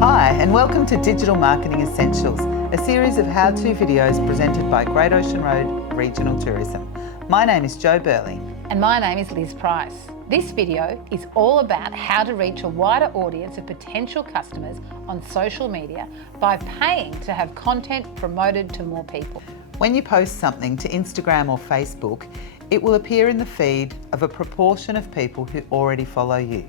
Hi, and welcome to Digital Marketing Essentials, a series of how-to videos presented by Great Ocean Road Regional Tourism. My name is Jo Burley. And my name is Liz Price. This video is all about how to reach a wider audience of potential customers on social media by paying to have content promoted to more people. When you post something to Instagram or Facebook, it will appear in the feed of a proportion of people who already follow you.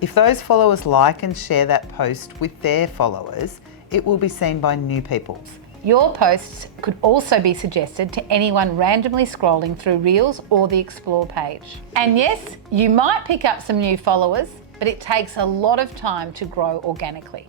If those followers like and share that post with their followers, it will be seen by new people. Your posts could also be suggested to anyone randomly scrolling through Reels or the Explore page. And yes, you might pick up some new followers, but it takes a lot of time to grow organically.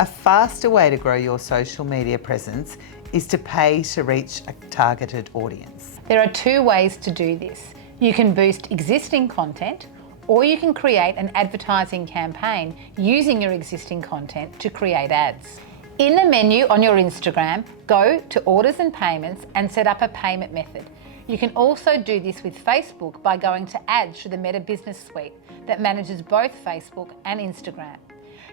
A faster way to grow your social media presence is to pay to reach a targeted audience. There are two ways to do this. You can boost existing content, or you can create an advertising campaign using your existing content to create ads. In the menu on your Instagram, go to Orders and Payments and set up a payment method. You can also do this with Facebook by going to Ads through the Meta Business Suite that manages both Facebook and Instagram.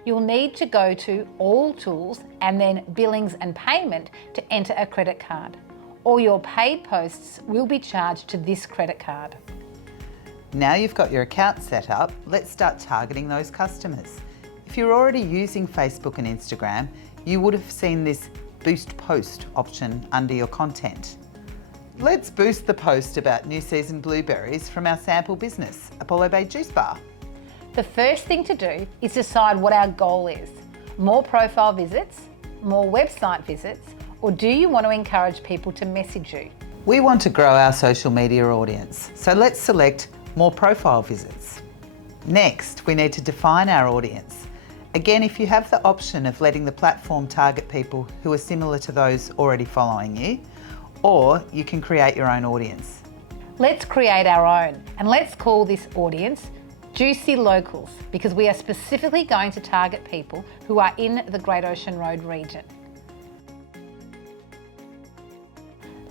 You'll need to go to All Tools and then Billings and Payment to enter a credit card. All your paid posts will be charged to this credit card. Now you've got your account set up, let's start targeting those customers. If you're already using Facebook and Instagram, you would have seen this Boost Post option under your content. Let's boost the post about new season blueberries from our sample business, Apollo Bay Juice Bar. The first thing to do is decide what our goal is. More profile visits, more website visits, or do you want to encourage people to message you? We want to grow our social media audience, so let's select more profile visits. Next, we need to define our audience. Again, if you have the option of letting the platform target people who are similar to those already following you, or you can create your own audience. Let's create our own, and let's call this audience Juicy Locals, because we are specifically going to target people who are in the Great Ocean Road region.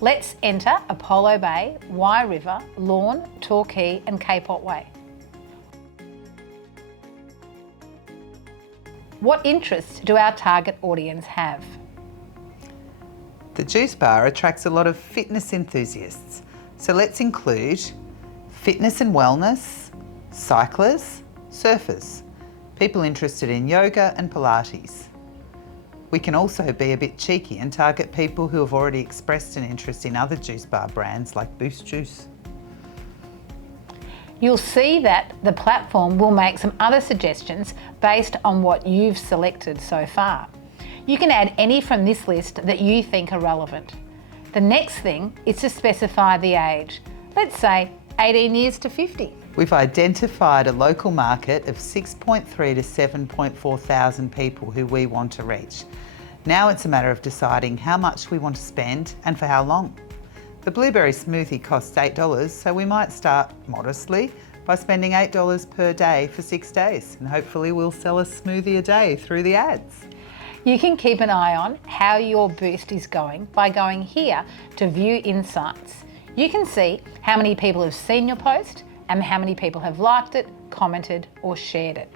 Let's enter Apollo Bay, Wye River, Lorne, Torquay and Cape Otway. What interests do our target audience have? The Juice Bar attracts a lot of fitness enthusiasts, so let's include fitness and wellness, cyclists, surfers, people interested in yoga and Pilates. We can also be a bit cheeky and target people who have already expressed an interest in other juice bar brands like Boost Juice. You'll see that the platform will make some other suggestions based on what you've selected so far. You can add any from this list that you think are relevant. The next thing is to specify the age. Let's say 18 years to 50. We've identified a local market of 6.3 to 7.4 thousand people who we want to reach. Now it's a matter of deciding how much we want to spend and for how long. The blueberry smoothie costs $8, so we might start modestly by spending $8 per day for 6 days, and hopefully we'll sell a smoothie a day through the ads. You can keep an eye on how your boost is going by going here to View Insights. You can see how many people have seen your post and how many people have liked it, commented or shared it.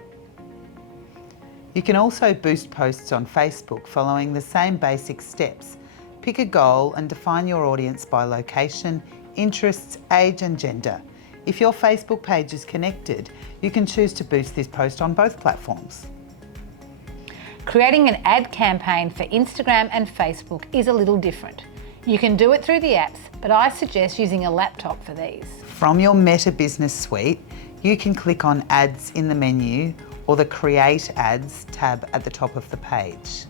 You can also boost posts on Facebook following the same basic steps. Pick a goal and define your audience by location, interests, age and gender. If your Facebook page is connected, you can choose to boost this post on both platforms. Creating an ad campaign for Instagram and Facebook is a little different. You can do it through the apps, but I suggest using a laptop for these. From your Meta Business Suite, you can click on Ads in the menu or the Create Ads tab at the top of the page.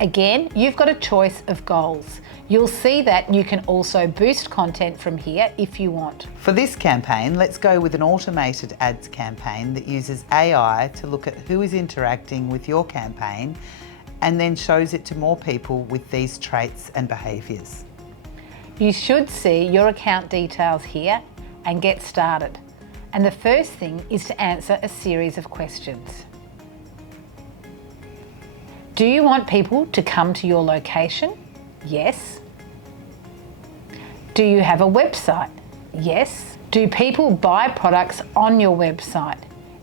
Again, you've got a choice of goals. You'll see that you can also boost content from here if you want. For this campaign, let's go with an automated ads campaign that uses AI to look at who is interacting with your campaign and then shows it to more people with these traits and behaviours. You should see your account details here and get started. And the first thing is to answer a series of questions. Do you want people to come to your location? Yes. Do you have a website? Yes. Do people buy products on your website?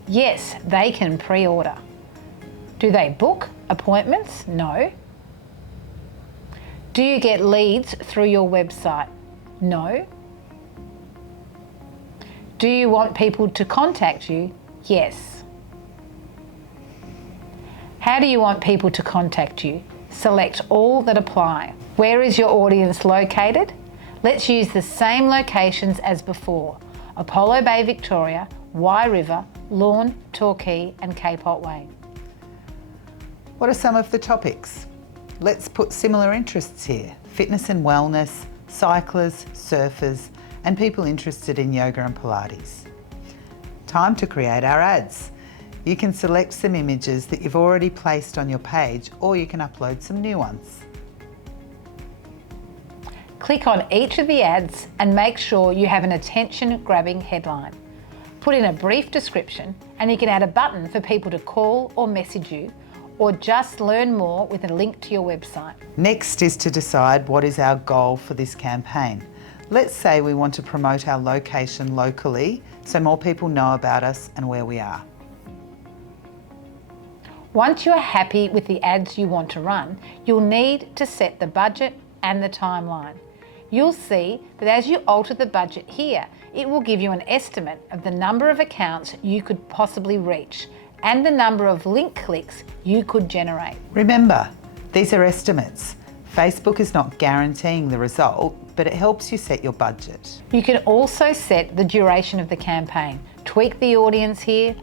Yes, they can pre-order. Do they book appointments? No. Do you get leads through your website? No. Do you want people to contact you? Yes. How do you want people to contact you? Select all that apply. Where is your audience located? Let's use the same locations as before: Apollo Bay, Victoria, Wye River, Lorne, Torquay and Cape Otway. What are some of the topics? Let's put similar interests here: fitness and wellness, cyclists, surfers, and people interested in yoga and Pilates. Time to create our ads. You can select some images that you've already placed on your page, or you can upload some new ones. Click on each of the ads and make sure you have an attention-grabbing headline. Put in a brief description, and you can add a button for people to call or message you, or just learn more with a link to your website. Next is to decide what is our goal for this campaign. Let's say we want to promote our location locally so more people know about us and where we are. Once you are happy with the ads you want to run, you'll need to set the budget and the timeline. You'll see that as you alter the budget here, it will give you an estimate of the number of accounts you could possibly reach and the number of link clicks you could generate. Remember, these are estimates. Facebook is not guaranteeing the result, but it helps you set your budget. You can also set the duration of the campaign, tweak the audience here,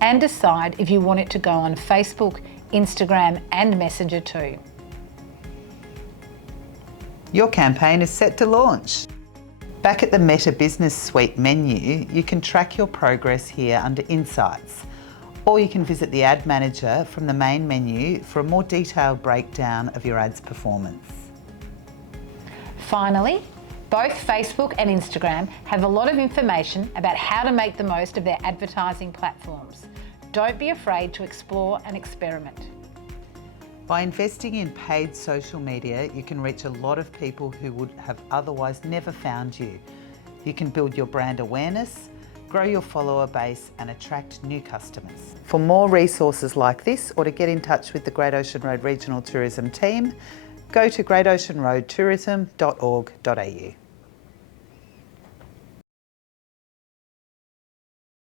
and decide if you want it to go on Facebook, Instagram and Messenger too. Your campaign is set to launch. Back at the Meta Business Suite menu, you can track your progress here under Insights, or you can visit the Ad Manager from the main menu for a more detailed breakdown of your ads performance. Finally, both Facebook and Instagram have a lot of information about how to make the most of their advertising platforms. Don't be afraid to explore and experiment. By investing in paid social media, you can reach a lot of people who would have otherwise never found you. You can build your brand awareness, grow your follower base and attract new customers. For more resources like this, or to get in touch with the Great Ocean Road Regional Tourism team, go to greatoceanroadtourism.org.au.